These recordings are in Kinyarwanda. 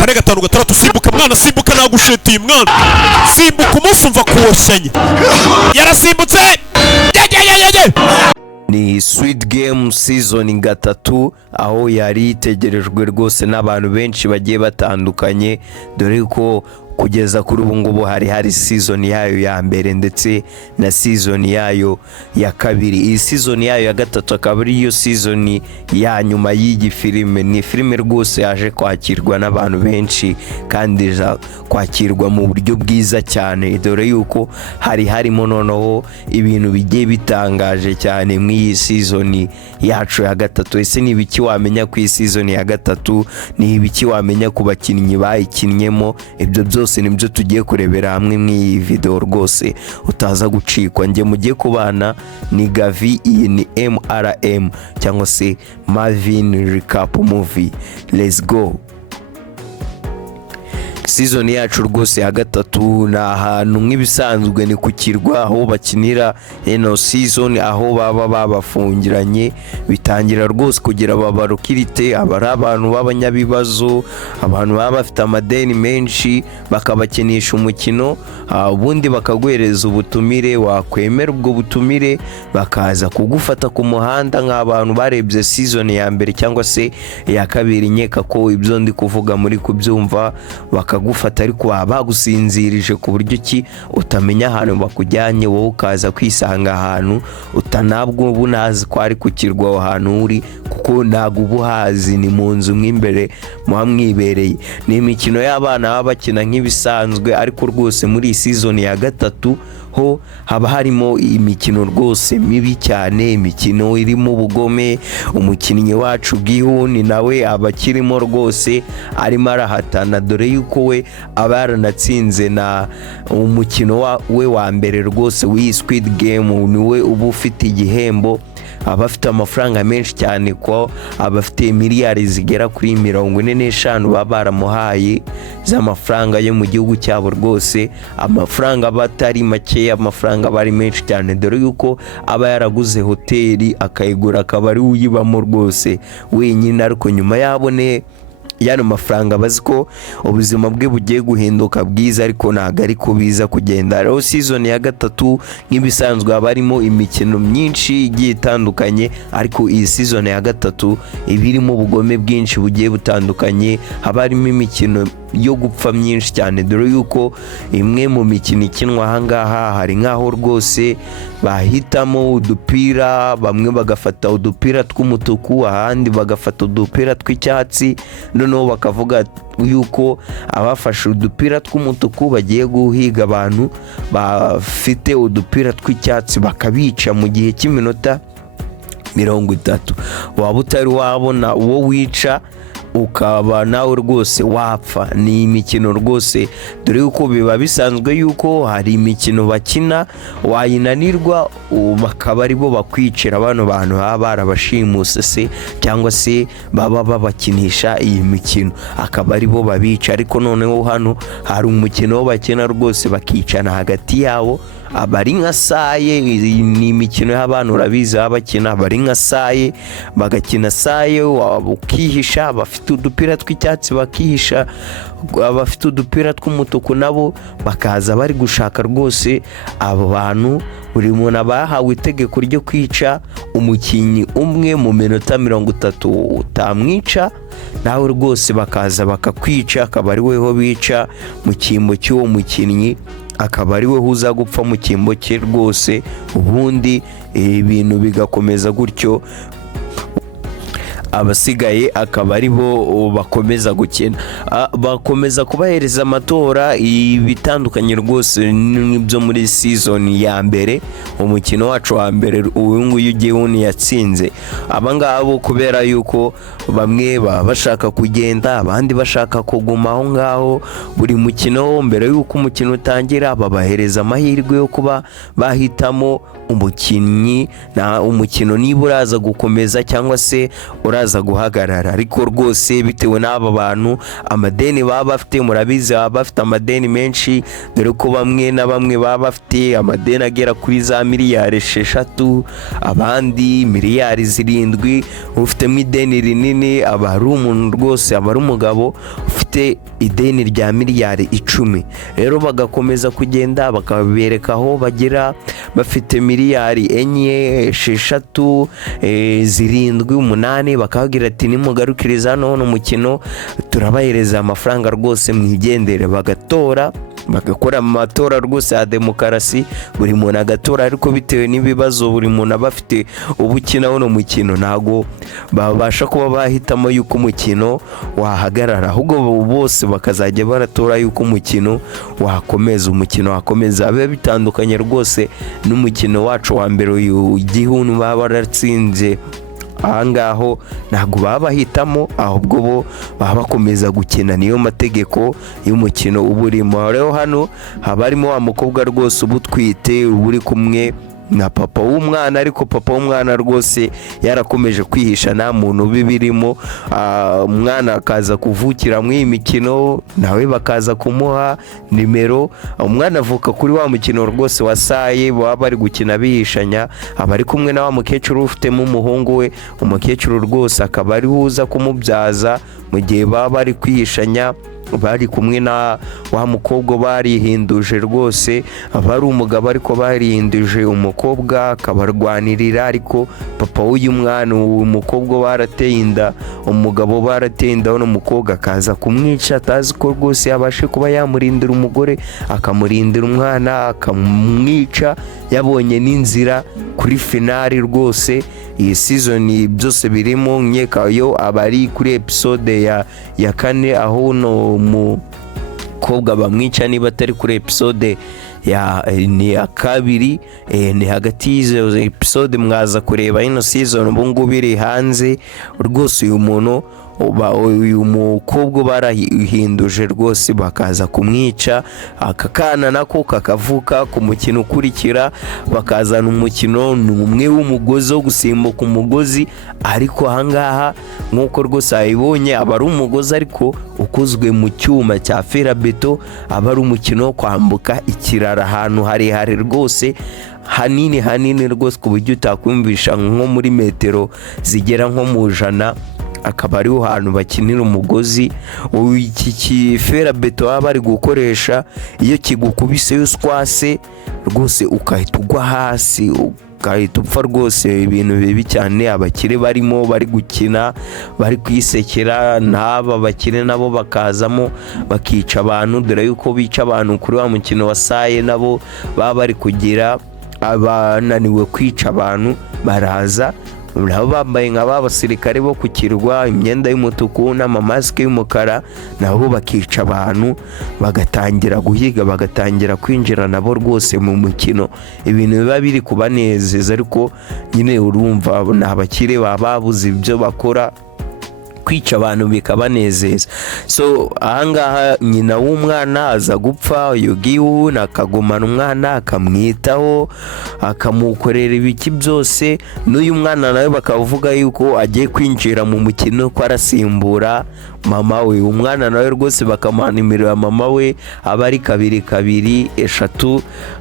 kare gatanu gatandatu simbuka mwana simbuka nagushetiye mwana simbuka umunsi umva kuwoshanya yarasimbutse ni Squid Game season 3 aho yari itegerejwe rwose n'abantu benshi bagiye batandukanye dore ko kugeza kuri ubu ngubu hari season yayo ya mbere ndetse na season yayo ya kabiri. Iyi season yayo ya gatatu akaba ari yo season ya nyuma y'igi filime. Ni filime rwose yaje kwakirwa n'abantu benshi kandi kwakirwa mu buryo bwiza cyane dore yuko harimo noneho ibintu bigiye bitangaje cyane mu iyi season yacu ya gatatu. Ese ni ibiki wamenya ku iyi season ya gatatu, ni ibiki wamenya ku bakinnyi bayikinnyemo, ibyo byose nibyo tugiye kurebera hamwe mw'iyi video rwose utaza gucikwa. Nge mugiye kubana ni Gavi, iyi ni MRM cyangwa se Marvin Recap Movie. Let's go. Season yacu rwose ya gatatu na ahantu nk'ibisanzwe ni kukirwa aho bakinira eno season, aho baba babafungiranye bitangira rwose kugira babarukirite abari abantu b'abanyabibazo, abantu baba bafite amadeni menshi bakabakinisha umukino, ubundi bakagwereza ubutumire, wakwemera ubwo butumire bakaza kugufata ku muhanda nk'abantu barebye season ya mbere cyangwa se ya kabiri. Nyeka ko ibyo ndi kuvuga muri kubyumva bakagufata ariko bagusinzirije ku buryo ki utamenya ahantu bakujyanye, wowe ukaza kwisanga ahantu utanabwo ubunazi ko ari kukirwa aho hantu uri kuko ntago ubuhazi, ni mu nzu mw'imbere muhamwibereye. Ni imikino y'abana baba bakina nk'ibisanzwe ariko rwose muri season ya gatatu ho haba harimo imikino rwose mibi cyane, imikino irimo ubugome. Umukinnyi wacu Gihuni nawe abakirimo rwose arimo arahatana dore yuko we abaranatsinze na umukino we wa mbere rwose w'iyi Squid Game niwe uba ufite igihembo, abafite amafaranga menshi cyane ko abafite miliyari zigera kuri 45 baba baramuhaye z'amafaranga yo mu gihugu cyabo. Rwose amafaranga batari make, amafaranga bari menshi cyane dore yuko aba yaraguze hoteli akayigura akaba ari uyibamo rwose wenyine, ariko nyuma yabone yano mafaranga bazi ko ubuzima bwe bugiye guhinduka bwiza ariko ntago ari ko biza kugenda. Rero season ya gatatu nk'ibisanzwe abarimo imikino myinshi igiye itandukanye ariko iyi season ya gatatu ibirimo ubugome bwinshi bugiye butandukanye, habarimo imikino yo gupfa myinshi cyane dore yuko imwe mu mikino ikinwa ahangaha hari nkaho rwose bahitamo udupira, bamwe bagafata udupira tw'umutuku ahandi bagafata udupira tw'icyatsi, noneho bakavuga yuko abafashe udupira tw'umutuku bagiye guhiga abantu bafite udupira tw'icyatsi bakabica mu gihe cy'iminota 30. waba utari wabona uwo wica ukaba nawe rwose wapfa. Ni imikino rwose dore yuko biba bisanzwe yuko hari imikino bakina wayinanirwa bakaba aribo bakwicira abantu baba barabashimuse se cyangwa se baba babakinisha iyi mikino akaba aribo babica. Ariko noneho hano hari umukino bakina rwose bakicana hagati yabo, abari nka saye. Ni imikino y'abantu urabizi abakina bari nka saye, bagakina saye ukihisha, bafite udupira tw'icyatsi bakihisha, abafite udupira tw'umutuku nabo bakaza bari gushaka rwose abo bantu. Buri muntu abahawe itegeko ryo kwica umukinnyi umwe mu minota 30 utamwica nawe rwose bakaza bakakwica, akaba ari weho bica mu cyimbo cy'uwo mukinnyi, akaba ari we uza gupfa mu cyimbo cye rwose, ubundi ibintu bigakomeza gutyo, abasigaye akaba ari bo bakomeza gukina, bakomeza kubahereza amatora ibitandukanye rwose n'ibyo muri season ya mbere. Umukino wacu wa mbere uyu nguyu Gihuni yatsinze abangabo kubera yuko bamwe bashaka kugenda abandi bashaka kuguma aho ngaho. Buri mukino mbere yuko umukino utangira babahereza amahirwe yo kuba bahitamo umukinnyi na umukino niba uraza gukomeza cyangwa se uraza guhagarara. Ariko rwose bitewe n'aba bantu amadeni baba bafite, murabizi baba bafite amadeni menshi dore ko bamwe na bamwe baba bafite amadeni agera kuri za miliyari 6, abandi miliyari 7. Ufitemo ideni rinini aba ari umuntu rwose, aba ari umugabo ufite bafite ideni rya miliyari 10. Rero bagakomeza kugenda bakabereka aho bagera bafite miliyari 4, 6, 7, 8, bakagira ati nimugarukiriza hano umukino turabahereza amafaranga rwose mwigendere. Bagatora bagakora amatora rwose ya demokarasi, buri muntu agatora, ariko bitewe n'ibibazo buri muntu aba afite ubukina wono mukino ntago babasha kuba bahitamo yuko umukino wahagarara, ahubwo bose bakazajya baratora yuko umukino wakomeza, umukino wakomeza. Biba bitandukanye rwose n'umukino wacu wa mbere uyu Gihunu baba baratsinze ahangaho ntago baba bahitamo, ahubwo bo baba bakomeza gukina, niyo mategeko y'umukino uba urimo. Rero hano haba harimo wa mukobwa rwose uba utwite, uba uri kumwe na papa w'umwana, ariko papa w'umwana rwose yarakomeje kwihisha, nta muntu ubibirimo. Umwana akaza kuvukira mu iyi mikino, nawe bakaza kumuha nimero, umwana avuka kuri wa mukino rwose wasaye, baba bari gukina bihishanya, aba ari kumwe na wa mukecuru ufitemo umuhungu we, umukecuru rwose akaba ari uza kumubyaza mu gihe baba bari kwihishanya, bari kumwe na wa mukobwa barihinduje rwose, abari umugabo ariko barihinduje umukobwa akabarwanirira, ariko papa w'uyu mwana umukobwa barateye inda, umugabo barateye inda, no mukobwa akaza kumwica atazi ko rwose yabashe kuba yamurindira umugore, akamurindira umwana akamwica, yabonye n'inzira kuri finali rwose. Iyi season byose birimo nkeka yo abari kuri episode ya 4, aho no mukobwa bamwica, niba atari kuri episode ya 2, ni hagati y'izo episode mwaza kureba ino season ubu ngubu iri hanze rwose. Uyu mukobwa barahinduje rwose bakaza kumwica, aka kana nako kakavuka ku mukino ukurikira, bakazana umukino umwe w'umugozi wo gusimbuka umugozi, ariko ahangaha nk'uko rwose ayibonye aba ari umugozi ariko ukozwe mu cyuma cya ferabeto, aba ari umukino wo kwambuka ikiraro ahantu harehare rwose, hanini rwose ku buryo utakumvisha nko muri metero zigera nko mu 100, akaba ariho hantu bakinira umugozi. Iki ferabeto baba bari gukoresha, iyo kigukubise uswase rwose ukahita ugwa hasi, ukahita upfa rwose, ibintu bibi cyane. Abakire barimo bari gukina bari kwisekera, n'aba bakire nabo bakazamo bakica abantu, dore yuko bica abantu kuri wa mukino wasaye, nabo baba bari kugira abananiwe kwica abantu, baraza nabo bambaye nk'abasirikare bo kukirwa, imyenda y'umutuku n'amamasike y'umukara, nabo bakica abantu, bagatangira guhiga, bagatangira kwinjira nabo rwose mu mukino. Ibintu biba biri kubanezeza, ariko nyine urumva ni abakire baba babuze ibyo bakora, kwica abantu bikabanezeza. So ahangaha nyina w'umwana aza gupfa, Yugihu nakagumana umwana akamwitaho, akamukorera ibiki byose, n'uyu mwana nawe bakavuga yuko agiye kwinjira mu mukino ko arasimbura mama we. Umwana nawe rwose bakamuha nimero ya mama we, aba ari 2, 3,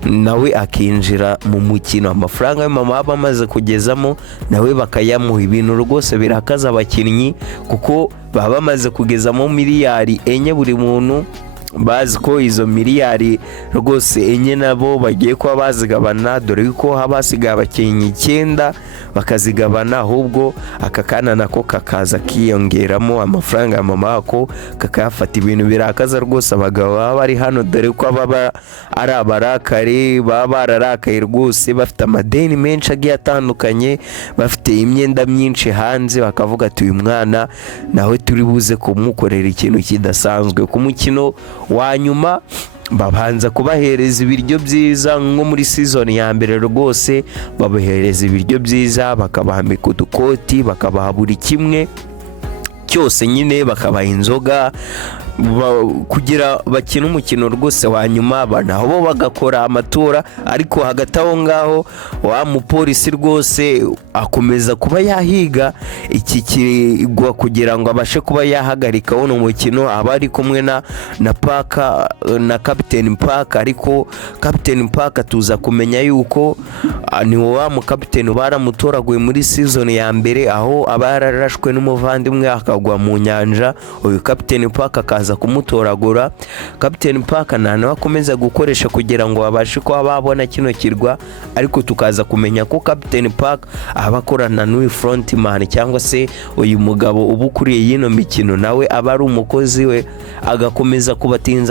nawe akinjira mu mukino. Amafaranga ya mama aba amaze kugezamo nawe bakayamuha. Ibintu rwose birakaza abakinnyi, kuko baba bamaze kugezamo miliyari 4 buri muntu, bazi ko izo miliyari rwose 4 nabo bagiye kuba bazigabana, dore yuko haba hasigaye abakinnyi 9 bakazigabana, ahubwo aka kana nako kakaza kiyongeramo amafaranga ya mama wako kakayafata. Ibintu birakaza rwose abagabo baba bari hano, dore ko baba ari abarakare, baba bararakaye rwose, bafite amadeni menshi agiye atandukanye, bafite imyenda myinshi hanze, bakavuga ati uyu mwana nawe turi buze kumukorera ikintu kidasanzwe. Ku mukino wa nyuma babanza kubahereza ibiryo byiza, nko muri season ya mbere rwose babahereza ibiryo byiza, bakabambika udukoti, bakabaha buri kimwe cyose, nyine bakabaha inzoga, kugira bakina umukino rwose wa nyuma. Naho bagakora amatora, ariko hagati aho ngaho wa mupolisi rwose akomeza kuba yahiga iki kigwa kugira ngo abashe kuba yahagarika uno mukino. Aba ari kumwe na Paka na Captain Paka, ariko Captain Paka tuza kumenya yuko ni wa mu captain baramutoraguye muri season ya mbere, aho aba yararashwe n'umuvandimwe akagwa mu nyanja. Uyu Captain Paka akaza bakaza kumutoragura. Captain Park nawe akomeza gukoresha kugira ngo babashe kuba babona kino kirwa, ariko tukaza kumenya ko Captain Park abakorana n'uyu frontman cyangwa se uyu mugabo ubukuriye yino mikino, nawe aba ari umukozi we, agakomeza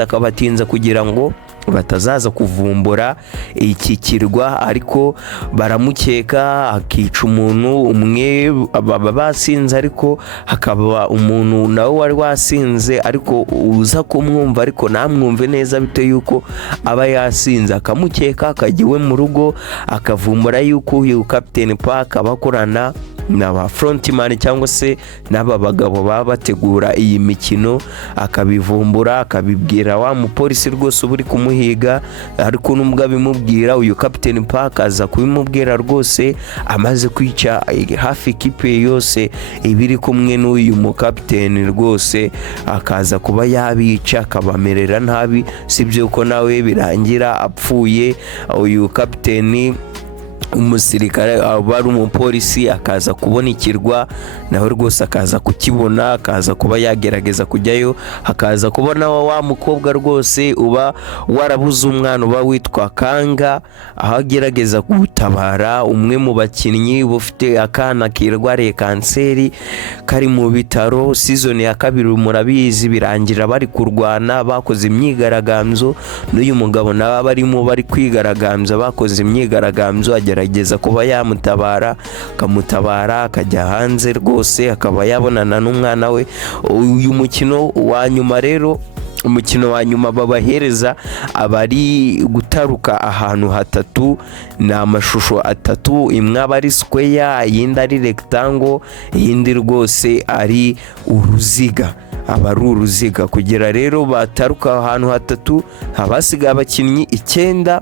akabatinza kugira ngo batazaza kuvumbura iki kirwa, ariko baramukeka akica umuntu umwe baba basinze, ariko hakaba umuntu nawe wari wasinze ariko uza kumwumva ariko namwumve neza bite yuko aba yasinze, akamukeka akajya iwe mu rugo akavumbura yuko uyu Captain Park abakorana n'aba frontman cyangwa se n'aba bagabo baba bategura iyi mikino, akabivumbura akabibwira wa mupolisi rwose uri kumuhiga, ariko nubwo abimubwira uyu Captain Park aza kubimubwira rwose amaze kwica hafi ikipe yose ibiri kumwe n'uyu mu captain rwose, akaza kuba yabica akabamerera nabi, sibyo ko nawe birangira apfuye. Uyu captain umusirikare abari umupolisi akaza kubona ikirwa nawe rwose akaza kukibona, akaza kuba yagerageza kujyayo, akaza kubona wa mukobwa rwose uba warabuze umwana uba witwa Kanga, aho agerageza gutabara umwe mu bakinnyi bufite akana kirwariye kanseri kari mu bitaro. Season ya 2 murabizi birangira bari kurwana, bakoze imyigaragambyo n'uyu mugabo nawe barimo bari kwigaragambya, bakoze imyigaragambyo agerageza kuba yamutabara, akamutabara akajya hanze rwose akaba yabonana n'umwana we. Uyu mukino wa nyuma rero, umukino wa nyuma babahereza abari gutaruka ahantu hatatu, ni amashusho atatu, imwe aba ari square, iyindi ari rectangle, iyindi rwose ari uruziga, aba ari uruziga. Kugira rero bataruka ahantu hatatu habasiga abakinnyi 9,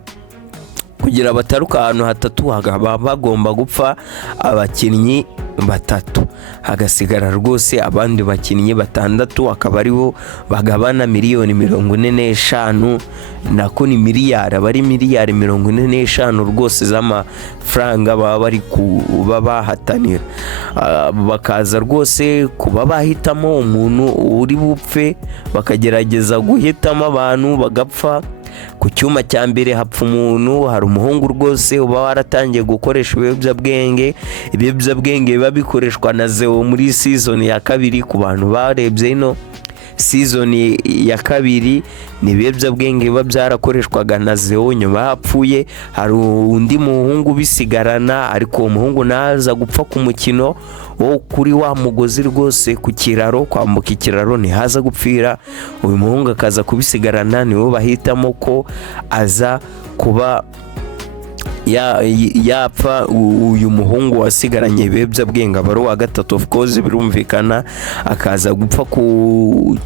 kugira bataruka ahantu hatatu hagaba bagomba gupfa abakinnyi 3, hagasigara rwose abandi bakinnyi 6, akaba aribo bagabana miliyoni 45, nako ni miliyari, abari miliyari 45 rwose z'amafaranga baba bari kuba bahatanira. Bakaza rwose kuba bahitamo umuntu uri bupfe, bakagerageza guhitamo abantu bagapfa. Ku cyuma cya mbere hapfa umuntu, hari umuhungu rwose uba waratangiye gukoresha ibiyobyabwenge biba bikoreshwa na Zeo muri season ya 2. Ku bantu barebye ino season ya 2 ni ibiyobyabwenge biba byarakoreshwaga na Zeo, nyuma hapfuye hari undi muhungu bisigarana, ariko umuhungu naza gupfa ku mukino wo kuri wa mugozi rwose ku kiraro, kwambuka ikiraro ntihaza gupfira uyu muhungu, akaza kubisigarana, niwe bahitamo ko aza kuba yapfa. Uyu muhungu wasigaranye ibiyobyabwenge aba ari uwa 3 of course birumvikana, akaza gupfa ku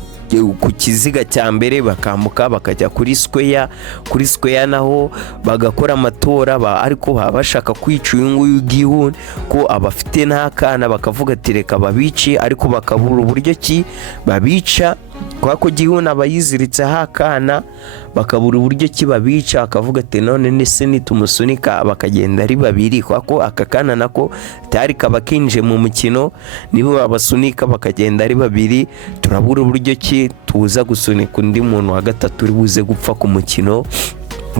kiziga cya mbere, bakambuka bakajya kuri square naho bagakora amatora, ariko baba bashaka kwica uyu nguyu Gihun ko abafite n'akana, bakavuga ati reka babice, ariko bakabura uburyo ki babica, kwa ko Gihun aba yiziritse hakana, bakabura uburyo ki babica, akavuga ati none nese nitumusunika bakagenda ari 2, kwa ko aka kana nako tari kaba kinje mu mukino, nibo babasunika bakagenda ari 2, turabura uburyo ki tuza gusunika undi muntu wa 3 uri buze gupfa ku mukino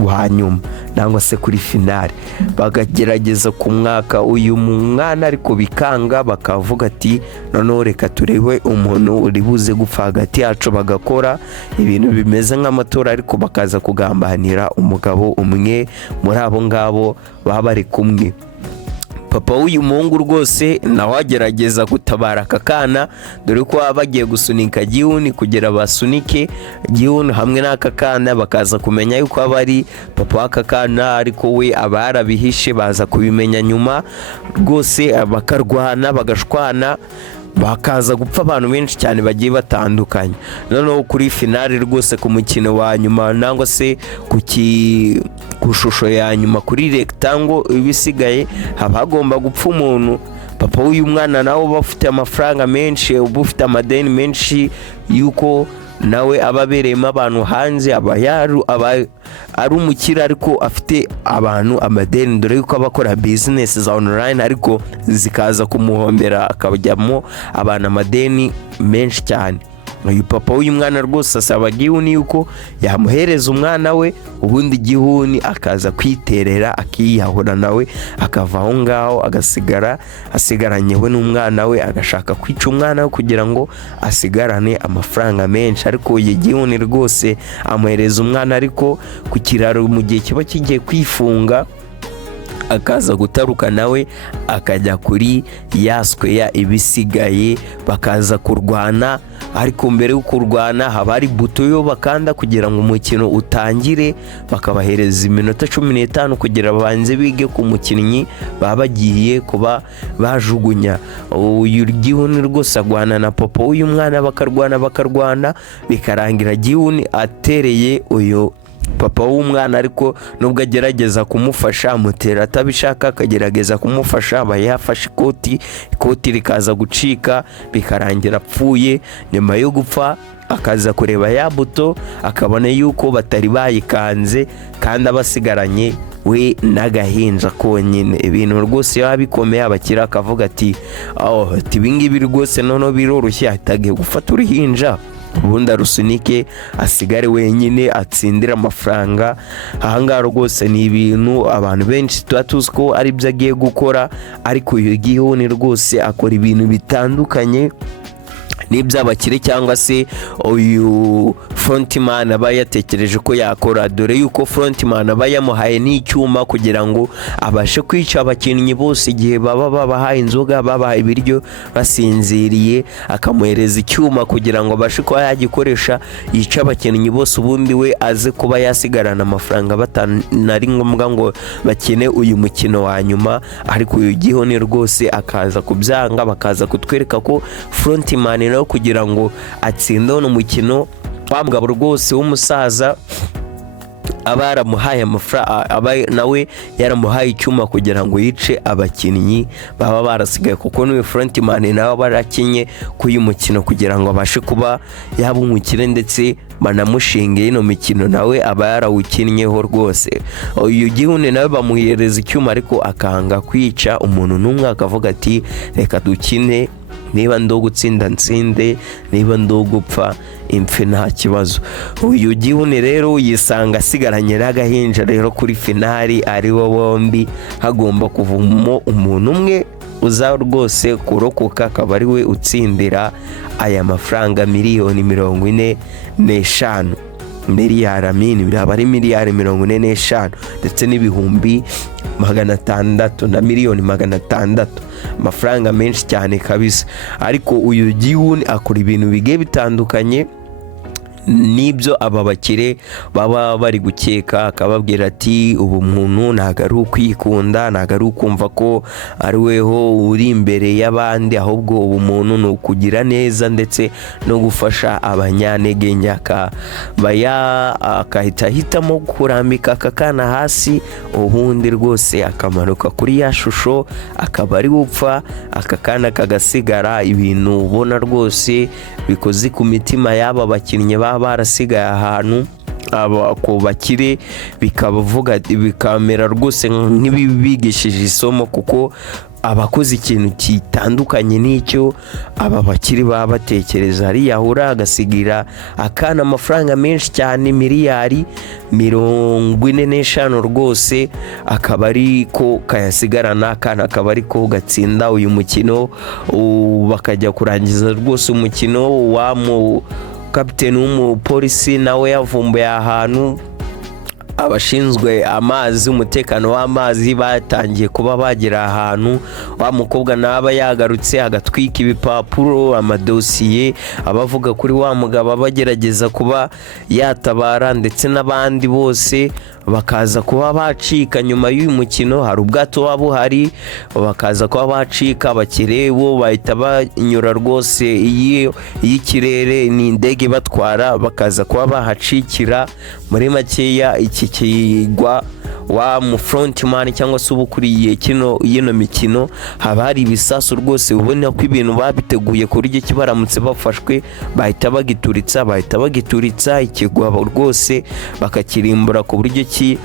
wa nyuma nangwa se kuri finale. Bagagerageza ku mwaka uyu mwana, ariko bikanga, bakavuga ati none reka turebe umuntu uri buze gupfa hagati yacu, bagakora ibintu bimeze nk'amatora, ariko bakaza kugambanira umugabo umwe muri abo ngabo baba bari kumwe. Papa w'uyu muhungu rwose nawe agerageza gutabara aka kana, dore ko bagiye gusunika Gihun kugira basunike Gihun hamwe n'aka kana, bakaza kumenya yuko abari papa w'aka kana, ariko we aba yarabihishe, baza kubimenya nyuma rwose, bakarwana bagashwana, bakaza gupfa abantu benshi cyane bagiye batandukanye. Noneho kuri finale rwose ku mukino wa nyuma nangwa se ku shusho ya nyuma kuri rectangle ibisigaye haba hagomba gupfa umuntu. Papa w'uyu mwana nawe bafite amafaranga menshi, ubufite amadeni menshi, yuko nawe ababereyemo abantu hanze, aba ari umukire ariko afite abantu amadeni, dore yuko abakora business za online ariko zikaza kumuhombera, akabajyamo abantu amadeni menshi cyane. uyu papa w'uyu mwana rwose asaba Gihuni yuko yamuhereza umwana we, ubundi Gihuni akaza kwiterera akiyahura nawe akava aho ngaho agasigara asigaranye we n'umwana we, agashaka kwica umwana we kugira ngo asigarane amafaranga menshi. Ariko uyu Gihuni rwose amuhereza umwana, ariko ku kiraro mu gihe kiba kigiye kwifunga akaza gutaruka nawe akajya kuri yaswe ya ibisigaye bakaza kurwana. Ariko mbere yo kurwana haba hari buto yo bakanda kugira ngo umukino utangire, bakabahereza iminota 15 kugira babanze bige ku mukinnyi baba bagiye kuba bajugunya. Uyu Gihuni rwose agwana na papa w'uyu mwana, bakarwana bikarangira Gihuni atereye uyu papa w'umwana, ariko nubwo agerageza kumufasha amutera atabishaka, akagerageza kumufasha aba yafashe ikoti rikaza gucika bikarangira apfuye. Nyuma yo gupfa akaza kureba ya buto akabona yuko batari bayikanze kandi abasigaranye we n'agahinja konyine. Ibintu rwose yaba bikomeye abakira akavuga ati ibingibi rwose noneho biroroshye, atagiye gufata uruhinja ubundi arusunike asigare wenyine atsindira amafaranga. Ahangaha rwose ni ibintu abantu benshi tuba tuzi ko ari byo agiye gukora, ariko uyu Gihuni rwose akora ibintu bitandukanye n'iby'abakire cyangwa se uyu frontman aba yatekereje ko yakora, dore yuko frontman aba yamuhaye n'icyuma kugira ngo abashe kwica abakinnyi bose igihe baba babahaye inzoga, babahaye ibiryo basinziriye, akamuhereza icyuma kugira ngo abashe kuba yagikoresha yica abakinnyi bose, ubundi we aze kuba yasigarana amafaranga batanari ngombwa ngo bakine uyu mukino wa nyuma. Ariko uyu Gihuni rwose akaza kubyanga, bakaza kutwereka ko frontman nawe kugira ngo atsinde uno mukino wa mugabo rwose w'umusaza aba yaramuhaye amafaranga, aba nawe yaramuhaye icyuma kugira ngo yice abakinnyi baba barasigaye, kuko n'uyu frontman nawe barakinye k'uyu mukino kugira ngo abashe kuba yaba umukire ndetse banamushinge ino mikino nawe aba yarawukinnyeho rwose. Uyu Gihuni nawe bamuhereza icyuma ariko akanga kwica umuntu n'umwe, akavuga ati reka dukine, niba ndo gutsinda nsinde, niba ndo gupfa impfe nta kibazo. Uyu Gihuni rero yisanga asigaranye n'agahinja rero kuri finali, ari bo bombi hagomba kuvamo umuntu umwe uza rwose kurokoka, akaba ari we utsindira aya mafaranga miliyoni 45 miliyari biraba ari miliyari 45 ndetse n'ibihumbi 600 na miliyoni 600, amafaranga menshi cyane kabisa. Ariko uyu Gihuni akora ibintu bigiye bitandukanye nibyo aba bakire baba bari gukeka, akababwira ati ubu muntu ntago ari ukwikunda, ntago ari ukumva ko ari weho uri imbere y'abandi, ahubwo ubu muntu ni ukugira neza ndetse no gufasha abanyantege nke. Akahita ahitamo kurambika aka kana hasi, ubundi rwose akamanuka kuri ya shusho akaba ari gupfa, aka kana kagasigara. Ibintu ubona rwose bikoze ku mitima y'aba bakinnyi baba barasigaye ahantu ku bakire, bikavuga bikamera rwose nk'ibibigishije isomo, kuko abakoze ikintu kitandukanye n'icyo aba bakiri baba batekereza. Ariyahura agasigira akana amafaranga menshi cyane, miliyari 45 rwose, akaba ari ko kayasigarana, akana akaba ari ko gatsinda uyu mukino. Bakajya kurangiza rwose umukino, wa kapiteni w'umupolisi nawe yavumbuye ahantu abashinzwe amazi, umutekano w'amazi batangiye kuba bagera ahantu, wa mukobwa naba yagarutse agatwika ibipapuro, amadosiye, abavuga kuri wa mugabo bagerageza kuba yatabara, ndetse n'abandi bose bakaza kuba bacika. Nyuma y'uyu mukino hari ubwato waba buhari, bakaza kuba bacika. Abakire bo bahita banyura rwose y'ikirere n'indege batwara, bakaza kuba bahacikira. Muri makeya iki kigwa wa mu frontman cyangwa se ubukuriye yino mikino, haba hari ibisasu rwose ubona ko ibintu babiteguye ku buryo kibaramutse bafashwe bahita bagituritsa ikigwa rwose bakakirimbura, ku buryo ki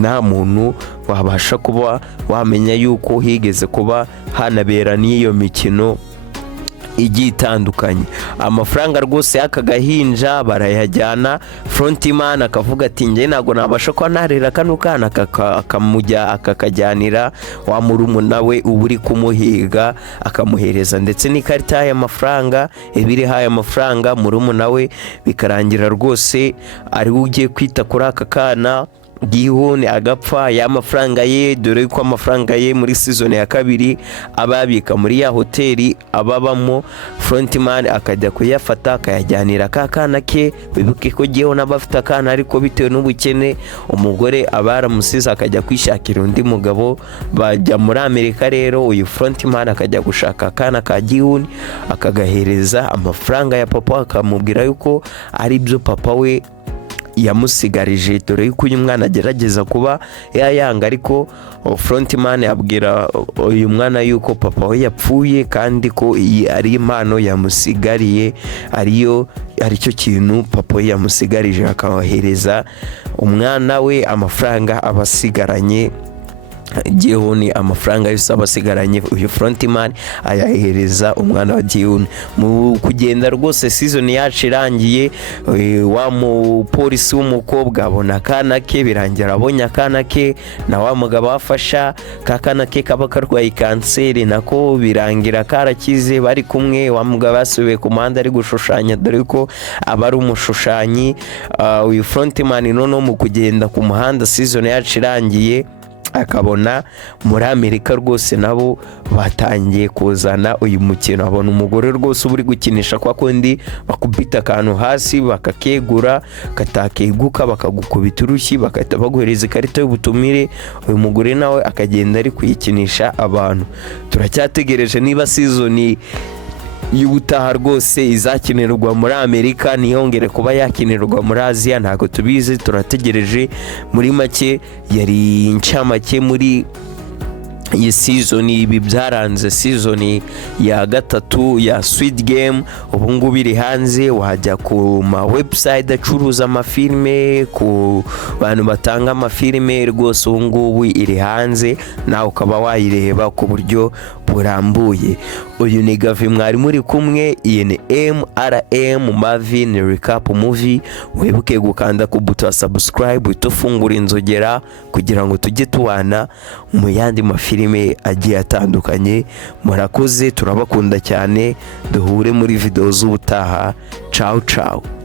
nta muntu wabasha kuba wamenya yuko higeze kuba hanabera n'iyo mikino igiye itandukanye. Amafaranga rwose y'aka gahinja barayajyana, Frontman akavuga ati njye ntabwo nabasha ko narera kano kana, akakajyanira wa murumuna we uba uri kumuhiga, akamuhereza ndetse n'ikarita y'amafaranga ibiriho aya mafaranga. Murumuna we bikarangira rwose ari we ugiye kwita kuri aka kana, Gihun agapfa. Ya mafaranga ye, dore ko amafaranga ye muri season ya 2 ababika muri ya hoteli ababamo, Frontman akajya kuyafata akayajyanira kakana ke. Bibuke ko Gihun abafite akana ariko bitewe n'ubukene umugore abaramusize akajya kwishakira undi mugabo, bajya muri Amerika. Rero uyu Frontman akajya gushaka akana ka Gihun akagahereza amafaranga ya papa, akamubwira yuko ari byo papa we yamusigarije, dore yuko uyu mwana agerageza kuba yayanga, ariko Frontman abwira uyu mwana yuko papa we yapfuye kandi ko iyi ari impano yamusigariye, aricyo kintu papa we yamusigarije, akabahereza umwana we amafaranga abasigaranye. Gihun amafaranga yose abasigaranye uyu Frontman ayahereza umwana wa Gihun. Mu kugenda rwose season yacu irangiye, wa mupolisi w'umukobwa abona akana ke, birangira abonye akana ke na wa mugabo afasha kakana ke kaba karwaye kanseri, nako birangira karakize. Bari kumwe, wa mugabo yasubiye ku muhanda ari gushushanya, dore ko aba ari umushushanyi. Uyu Frontman noneho mu kugenda ku muhanda season yacu irangiye, akabona muri Amerika rwose nabo batangiye kuzana uyu mukino. Abona umugore rwose uri gukinisha kwa kundi bakubita akantu hasi bakakegura, katakeguka bakagukubita urushyi, bakahita baguhereza ikarita y'ubutumire. Uyu mugore nawe akagenda ari kuyikinisha abantu. Turacyategereje niba season y'ubutaha rwose izakinirwa muri Amerika niyongere kuba yakinirwa muri Aziya, ntabwo tubizi, turategereje. Muri make yari incamake muri iyi season, ibi byaranze season ya 3 ya Squid Game. Ubu ngubu iri hanze, wajya ku ma website acuruza amafilme, ku bantu batanga amafilme, rwose ubu ngubu iri hanze, nawe ukaba wayireba ku buryo burambuye. Uyu ni Gavi mwari muri kumwe, iyi ni MRM Marvin Recap Movie. Wibuke gukanda ku buto ya subscribe, utufungura inzogera kugira ngo tujye tubana mu yandi mafilime agiye atandukanye. Murakoze, turabakunda cyane, duhure muri video z'ubutaha. Ciao ciao.